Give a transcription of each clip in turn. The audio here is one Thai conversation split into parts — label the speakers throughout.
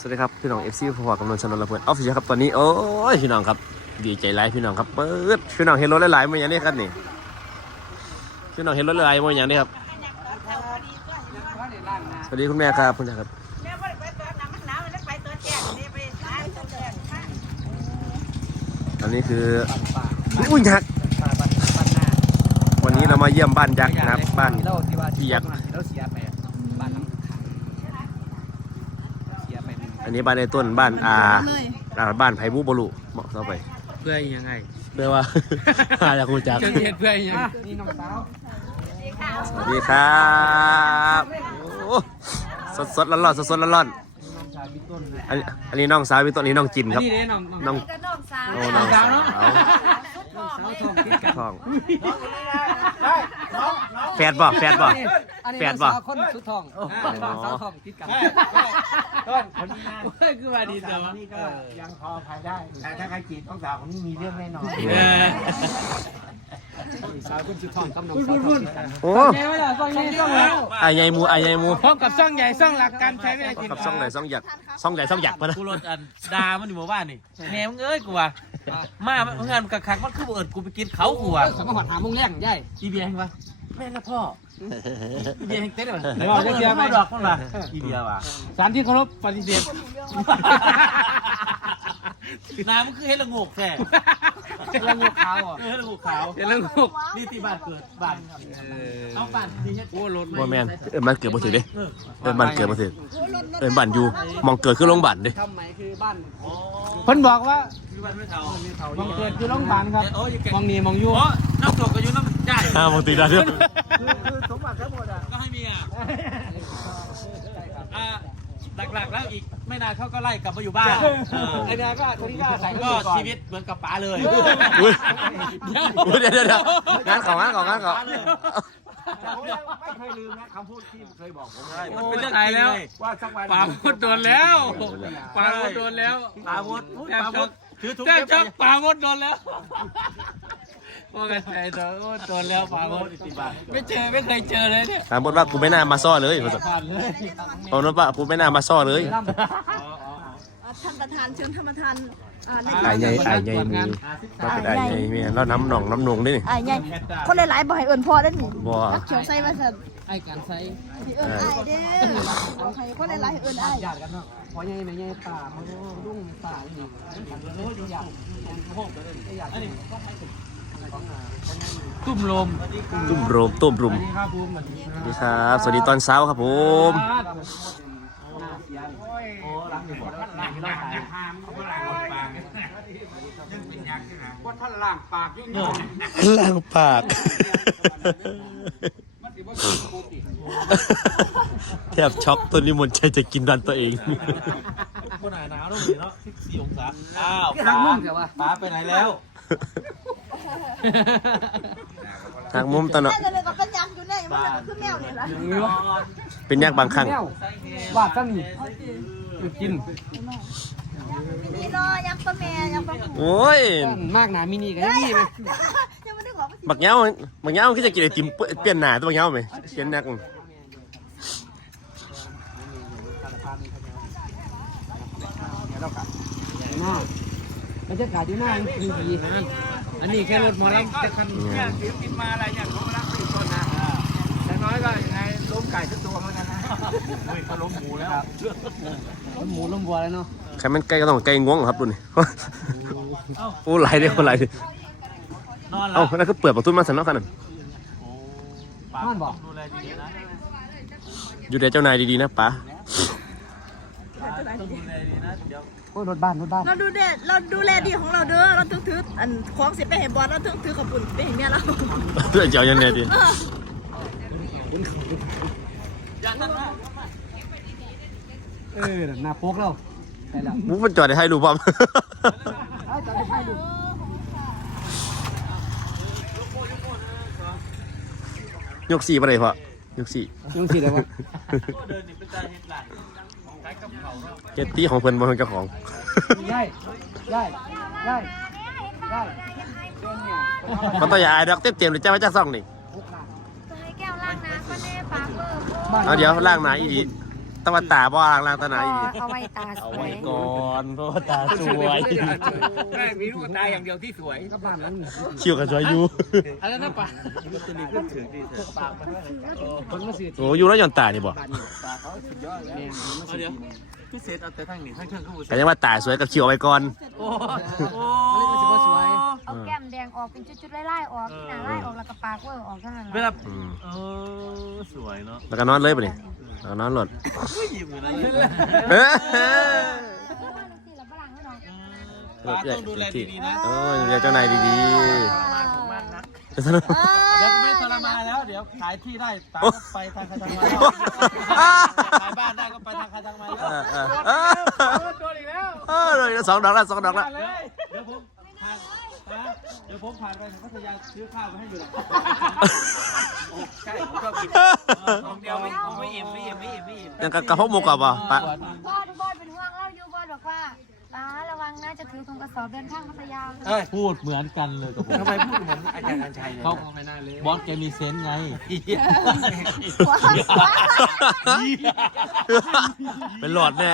Speaker 1: สวัสดีครับพี่น้องเอฟซีพอๆกำลังชนนละเพื่อนออฟฟิเชียลครับตอนนี้โอ้ยพี่น้องครับดีใจหลายพี่น้องครับเปิดพี่น้องเห็นรถหลายๆมาอย่างนี้ครับนี่พี่น้องเห็นรถหลายๆมาอย่างนี้ครับสวัสดีคุณแม่ครับคุณแม่ครับ
Speaker 2: อันนี้ค่ะ
Speaker 1: อันนี้คืออุ้ยยักษ์วันนี้เรามาเยี่ยมบ้านยักษ์นะครับบ้านพี่ยักษ์
Speaker 3: เราเสียไปบ้านน้ำเสียไป
Speaker 1: อันนี้บ้านในต้นบ้านอาอ่าบ้านไผ่บุบลุเหมาะเข้าไป
Speaker 3: เพื่อยังไง
Speaker 1: เพื่อว่าหาจากคุณจักร
Speaker 3: จะเห็นเพื่อยังนี่น้องสาว
Speaker 1: สวัสดีครับโอ้สดสดๆร้อนร้อนสดสดๆร้อนร้อน
Speaker 3: น้องชายพี่ต้นนะ
Speaker 1: ๆอันนี้อันนี้น้องสาวพี่ต้นอันนี้น้องจินครับ
Speaker 3: นี่เด้น้องน้อง
Speaker 1: น้อง
Speaker 2: ก็น้องสาว
Speaker 1: โอ้น้องสาว
Speaker 3: น้องสาวท องคิดกัน
Speaker 1: ท้องแฟดบ่แฟดบ่แปดบ่
Speaker 3: คนสุดทองน้องสาวทองคิดกันคนนี้เฮ้ยคือว่าดีแต่ว่า
Speaker 4: นี่ก็ยังพออภัยได้ แต่ถ้าใครจีบต้องสาวคนนี้มีเรื่องแน่นอน
Speaker 3: เออ สาวคนสุดทองกับน้องสาวทองคิดกัน
Speaker 1: โอ้
Speaker 3: ไงวะล่ะซ่องใหญ่ซ่องหลัก
Speaker 1: อายใหญ่หมูอายใหญ่หมู
Speaker 3: พร้อมกับซ่องใหญ่ซ่องหลักการใช้เวลากิน
Speaker 1: กับซ่องไหนซ่องหยักซ่องใหญ่ซ่องหยักปะนะ
Speaker 5: กูรถอันดามันอยู่หมู่บ้านนี่แม่มึงเอ้ยกูว่ามาเมื่องานกะคักมันคือบ่เอิดกูไปกินเขากูว่า
Speaker 3: สมมติหามุงแรงใหญ่
Speaker 5: อีเบียร์เห็นปะแม่นะพ่ออีเบียร์เห็นเต้นเลย
Speaker 3: เดี๋ยวจะเบียร์ไป
Speaker 5: ดอกมันล่ะอีเบียร์ว่ะ
Speaker 3: สารที่เคารพปฏิเสธ
Speaker 5: น้ำมันคือเฮ็ดละโงกแท้
Speaker 3: เรื่องงูขาวอะ
Speaker 5: เออเฮ็ดละโงกขาว
Speaker 3: เรื่องงู
Speaker 5: นี่ที่บ้านเกิดบ้านเอาบ้านที่เฮ็ด
Speaker 3: โอ้รถ
Speaker 1: บ่แมนเอิ้นบ้านเกิดบ่ถือเด้
Speaker 5: เออ
Speaker 1: เอิ้นบ้านเกิดบ่ถือเอิ้นบ้านอยู่มองเกิดคือโรงพยาบาลเด้
Speaker 3: ทำไหมคือบ้าน
Speaker 5: อ๋อ
Speaker 3: เพิ่นบอกว่า
Speaker 5: คือบ้านไม่เท่าม
Speaker 3: องเกิดคือโรงพยาบาลครับ
Speaker 5: โอ้ยแก
Speaker 3: มองนี่มองอยู่
Speaker 5: อ๋อน้ำตกก็อยู่น้ำจ่าย
Speaker 1: ห้าโมงตีดาเด้อ
Speaker 4: คือสมบัติทั้งหมดอะ
Speaker 5: ก็ให้เมียอ่าหลักๆแล้วอีก ไม่นานเขาก็ไล่กลับมาอยู่บ้านเออ
Speaker 3: ไอ้เนี่ยก็คนนี้ก็ใส่
Speaker 5: ก็ชีวิตเหมือนกับป๋าเลย
Speaker 1: อุ้ยอุ้ยเดี๋ยวเดี๋ยวเดี๋ยวงานของงานของงานของ
Speaker 4: แต่ผมยังไม่เคยลืมนะคำพูดที่เคยบอกผม
Speaker 5: มันเป็นเรื่องจริงเลย
Speaker 4: ว่าสักวัน
Speaker 3: ปาหมดโดนแล้วปาหมดโดนแล้ว
Speaker 5: ป๋าหมดป๋าหมดถือถุง
Speaker 3: แจ้
Speaker 5: เก็
Speaker 3: ง
Speaker 5: บ
Speaker 3: จับ
Speaker 5: ไป
Speaker 3: ปาหมดโดนแล้ว พอกันใจตัวโอ้โดนแล้วปาหมดไม่เจอไม่เคยเจอเลยเนี่ย
Speaker 1: ถามบทว่ากูไม่น่ามาซ่อเลยว่าซั่น
Speaker 3: ผ่านเลย
Speaker 1: เอาโน้นป่ะกูไม่น่ามาซ่อเลย
Speaker 2: ท่านประธานเชิญท่านประธานอ่าใน
Speaker 1: อายใหญ่อายใหญ่มีเราเป็นอายใหญ่มีเราน้ำหนองน้ำหนองด้วยนี่
Speaker 2: อ่าใหญ่คนหลายๆบ่ให้เอิ้นพ่อได้นี่
Speaker 1: บ่
Speaker 2: นักเขียวใส่ว่าซั่น
Speaker 3: ไอ้การใส่
Speaker 2: สิเอิ้นอ้ายเด้อเอาให้คนหลายๆให้เอิ้นอ้าย
Speaker 3: ญาติกันเนาะพอยังไม่ยังป่ามันรุ่งป่าอีกญาติ ตุ้มลม
Speaker 1: ตุ้มโรมตุ้มรุม
Speaker 3: นี่ครับภูมิ
Speaker 1: สวัสดีครับ สวัสดีตอนเช้าครับผม
Speaker 3: ว่าท่านล่างปากยุ่ง
Speaker 1: ล้างปากแทบช็อกตัวนี้มนต์ใจจะกินดันตัวเอง
Speaker 5: คนหนาหนาวต้องเหนือเนาะ14องศาอ้าว
Speaker 3: ทางมุ่งแต่ว่า
Speaker 5: ป๋าไปไหนแล้ว
Speaker 1: ทางมุมตอนเนาะ
Speaker 2: แม่จะเลยก็เป็นยักษ์อยู่แน่ยังบ่ได้ก็คือแมวนี่ล่ะ
Speaker 1: เป็นยากบางครั้ง
Speaker 3: แนววาดตั้งนี่กิน
Speaker 2: นี่เนาะยักษ์ตัวแม่ยักษ์ตัวผู้
Speaker 1: โอ้ย
Speaker 3: มากหนามินิกันนี่ไหม
Speaker 2: ยังบ่ได้ขอ
Speaker 1: บักเงาบักเงาคือจะกินไอติมเปเปลี่ยนหน้าตัวบักเงาไหมเขียนนัก
Speaker 3: หน้าบรรยากาศที่หน้าดีดี อันนี้แค่รถมอลล์แต่คัน
Speaker 4: เนี่ยเดี๋ยวกินมาอะไรเนี่ยผมรักไปอีกต้นนะแต่น้อยก็ยังไงล้มไก่ทุกตัวเหมือนกันนะ
Speaker 5: เฮ้ยเขาล้มหมูแล้ว
Speaker 3: หมูลมวัวแล้วเนาะ
Speaker 1: ใครมันไก่ก็ต้องไก่ง่วงครับดูนี่โอ้ไหลายเด้คนไหลายเด้
Speaker 5: นอนแล้
Speaker 1: เอ้าวนั่นก็เปิดประตูมาสันเนาะขนาด
Speaker 5: ป๋า
Speaker 3: นั่นบอก
Speaker 5: ดูแลดีนะ
Speaker 1: อยู่แต่เจ้านายดีๆนะป๋า
Speaker 5: ต้องดูแลดีนะเดี๋ยว
Speaker 3: โอ้รถบ้านรถบ้าน
Speaker 2: เราดูแลเราดูแลดีของเราเด้อเราถือๆอันของสิไปให้บอลเราถือๆขอบคุณไปให้เมียเรา
Speaker 1: เพื่อจะเอายังไงดี
Speaker 3: เออหน้าโป๊กแล้วใช่แล้ว
Speaker 1: มุ้มันจอดได้ให้ดูพร้อม
Speaker 3: จอดให้ดู
Speaker 1: ยกสี่ไปเลยพอยกสี่
Speaker 3: ยังสิแล้ววะ
Speaker 5: เดินนี่เป็นใจเห็นหลังขายกับเขาเนาะ
Speaker 1: เจตตี้ของเพิ่นบ่เป็นเจ้าของ
Speaker 3: ได้ได้ได้ได้
Speaker 1: มันต้องอย่าอายดอกเต็มเต็มเลยจ้าไว้จ้าซ่องนี่
Speaker 2: ให้แก้วล้างน้ำก็แน่ปากเบอร์
Speaker 1: เอาเดี๋ยวล่างหนาอีดี
Speaker 2: เตะ
Speaker 1: วันตาบ่ล้างล้างตาไหน
Speaker 6: ก็
Speaker 1: อีก
Speaker 6: เอาไว้ตาส
Speaker 1: เอา
Speaker 6: ว
Speaker 1: ไว้
Speaker 6: ย
Speaker 1: ก่อนเพราะว่าตาสวย
Speaker 3: แม่มีลูกตาอย่างเดียวที่สวย
Speaker 1: คิวกับสวยอยู่
Speaker 5: อะไรนะป่ะ
Speaker 1: โอ้อยู่แล้วหย่อนตานี่บ่
Speaker 5: เอาเดี๋ยวพี่เซตเอาแต่ทั้งนี้ทั้งเครื่องก็บู
Speaker 1: แต่ยังว่าตาสวยกับคิวเอาไว้ก่อน
Speaker 5: โอ้โอ้
Speaker 6: เอาแก้มแดงออกเป็นจุดๆไล่ๆออกที่หน้าไล่ออกแล้วก็ปากเวอร์ออกเท่านั้นแห
Speaker 5: เว
Speaker 6: ละ
Speaker 5: ลา
Speaker 1: อืม
Speaker 5: เออสวยเนาะ
Speaker 1: แล้วก็นอนเลยป่ะนี่ แล้วก็นอนหลด
Speaker 5: ยิ้มอยู่นะ
Speaker 1: เอ้ย
Speaker 5: ป้าต้องดูแลดีๆนะ
Speaker 1: เออเดี๋ยวเจ้านายดี
Speaker 5: มากนะ
Speaker 1: ๆ
Speaker 5: เดี๋ยวไม่ทรมานแล้วเดี๋ยวขายที่ได้ตามไปทางใครทางมันขายบ้านได้ก็ไปทางใครทางมัน
Speaker 1: เออเออเออ
Speaker 5: โดนอีกแล้ว
Speaker 1: เออเดี๋ยวสองดอกแล้วสองดอกแล้ว
Speaker 5: เลยเดี๋ยวผมผ่านนะเดี๋ยว ผมผ่านไปถึงพัทยาซื้อข้าวไปให้อยู่
Speaker 3: ใช่ผมชอบกิน
Speaker 5: ของเดียวไม่ไม่อิ่มไม่อิ่มไม่อิ่มไม่อิ่ม
Speaker 1: ยังกับกระเพาะหมูกรอบป่ะปะ
Speaker 6: บอดบอดเป็นห่วงเราอยู่บอดบอกว่าป้าระวังนะจะถือถุงกระสอบเดินทางพัทยา
Speaker 7: พูดเหมือนกันเลยกับผม
Speaker 3: ทำไมพูดเหมือนอาจารย์กัญชัยเนี่ย
Speaker 7: เขาบอสแกมีเซนส์ไง
Speaker 1: เป็นหลอดแน่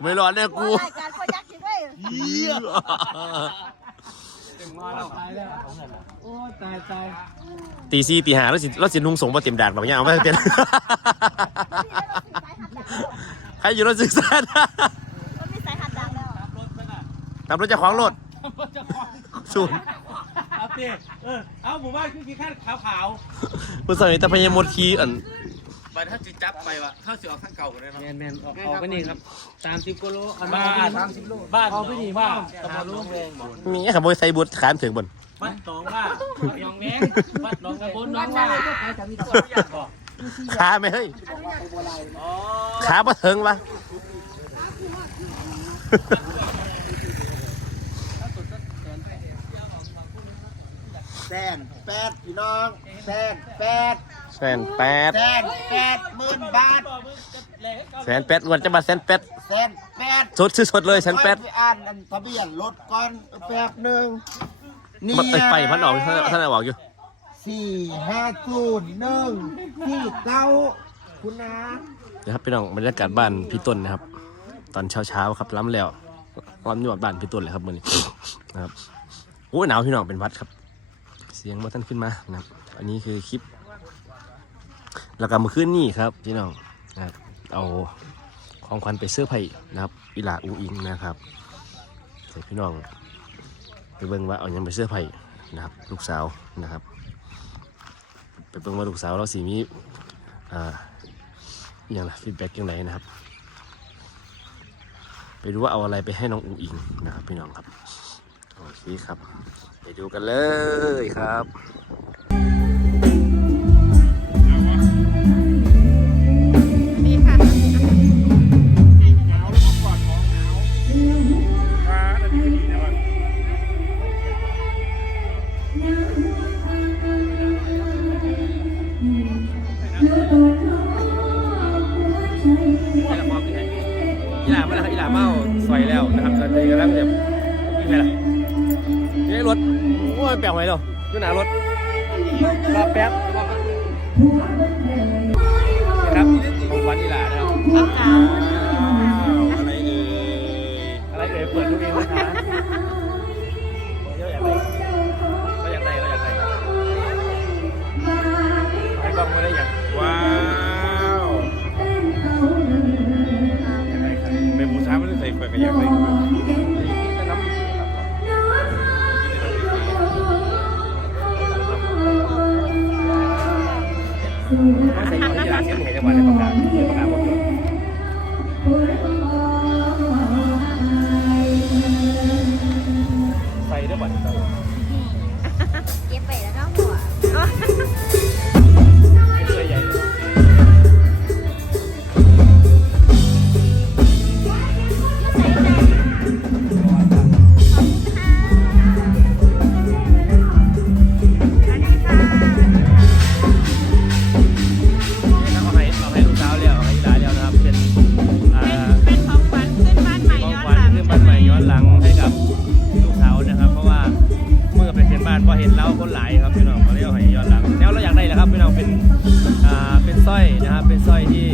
Speaker 1: ไม่หลอดแน่กู
Speaker 2: รายการพยักษ์จริงเว้ย
Speaker 5: ตายแล้ว โอ้ตายตาย
Speaker 1: ตีสี่ตีห้าแล้วสิแล้วสินุ่งสงมาเต็มดากแบบนี้เอาไม่เป็นใครอยู่รถสื่อสาร
Speaker 2: มันมีสายหัดดังแล้ว
Speaker 5: รถไปน่ะ
Speaker 1: ตามรถเจะของรถ
Speaker 5: รถจะคอย
Speaker 1: ศูนย์
Speaker 5: เอาเต้เออเอาหมู่บ้านคือกี่ขั้นขาวขาว
Speaker 1: ผู้สมัยแต่พยายามมดคีอัน
Speaker 3: บัตรถ้าจิจับไปวะเข้าเสียออกข้างเก่ากันเลยเนาะ
Speaker 5: แมนแมนออกออกไปนี่ครับสามสิบกิโลบ้านสามสิบโลบ้านเอาไปนี่ว่าตะพลุงแรงบอก
Speaker 1: มีขโมยไซบุตรขามถึงบน
Speaker 5: บ้านหนองว่าหนองแมงบ้านหนองกระพุนหนองว่าตัวอยากบอก
Speaker 1: ขาไหมเฮ้ย
Speaker 5: อ๋อ
Speaker 1: ขาบ่ถึงวะ
Speaker 8: แสนแปดพี่น้องแสนแปด
Speaker 1: แสนแปด
Speaker 8: แสนแปดหมื่นบาท
Speaker 1: แสนแปดงวดจะมาแสนแปด
Speaker 8: แสนแปด
Speaker 1: สดซื้อสดเลยแสนแปด
Speaker 8: ไปอ่านอันทะเบียนรถก่อนแป๊บหนึ่งนี่
Speaker 1: มันไปพันออกท่านท่านบอกอยู่
Speaker 8: สี่ห้าศูนย์หนึ่งสี่เก้าคุณนะ
Speaker 1: นะครับพี่น้องบรรยากาศบ้านพี่ต้นนะครับ ตอนเช้าเช้าๆครับล้ำแล้วล้ำยอดบ้านพี่ต้นเลยครับมื่อนี้นะครับโอ้ยหนาวพี่น้องเป็นหวัดครับ เสียงมาท่านขึ้นมานะครับ อันนี้คือคลิป แล้วก็เมื่อคืนนี้ครับพี่น้องนะครับเอาของขวัญไปเสื้อไผ่นะครับอีหลาอูอิงนะครับพี่น้องไปเบิ่งว่าเอายังไปเสื้อไผ่นะครับลูกสาวนะครับไปเบิ่งว่าลูกสาวเราสีมีอ่าอย่างไรฟีดแบ็กยังไงนะครับ ไปดูว่าเอาอะไรไปให้น้องอูอิงนะครับ พี่น้องครับโอเคครับ ไปดูกันเลยครับ อยู่หน้ารถรอแป๊บนะครับของขวัญอีหลานะครับว้าวอะไรเอ่ยอะไรเอ่ยเปิดดูเองนะคะเดี๋ยวอยากได้เราอยากได้เราอยากได้ให้กล้องมาได้ยังว้าวเป็นบูชาไม่ได้ใส่เปิดกันยังไง ครับพี่น้องเป็นอ่า
Speaker 2: เป็นส
Speaker 1: ร้อ
Speaker 2: ยนะ
Speaker 1: ครับเป็นสร้อยที่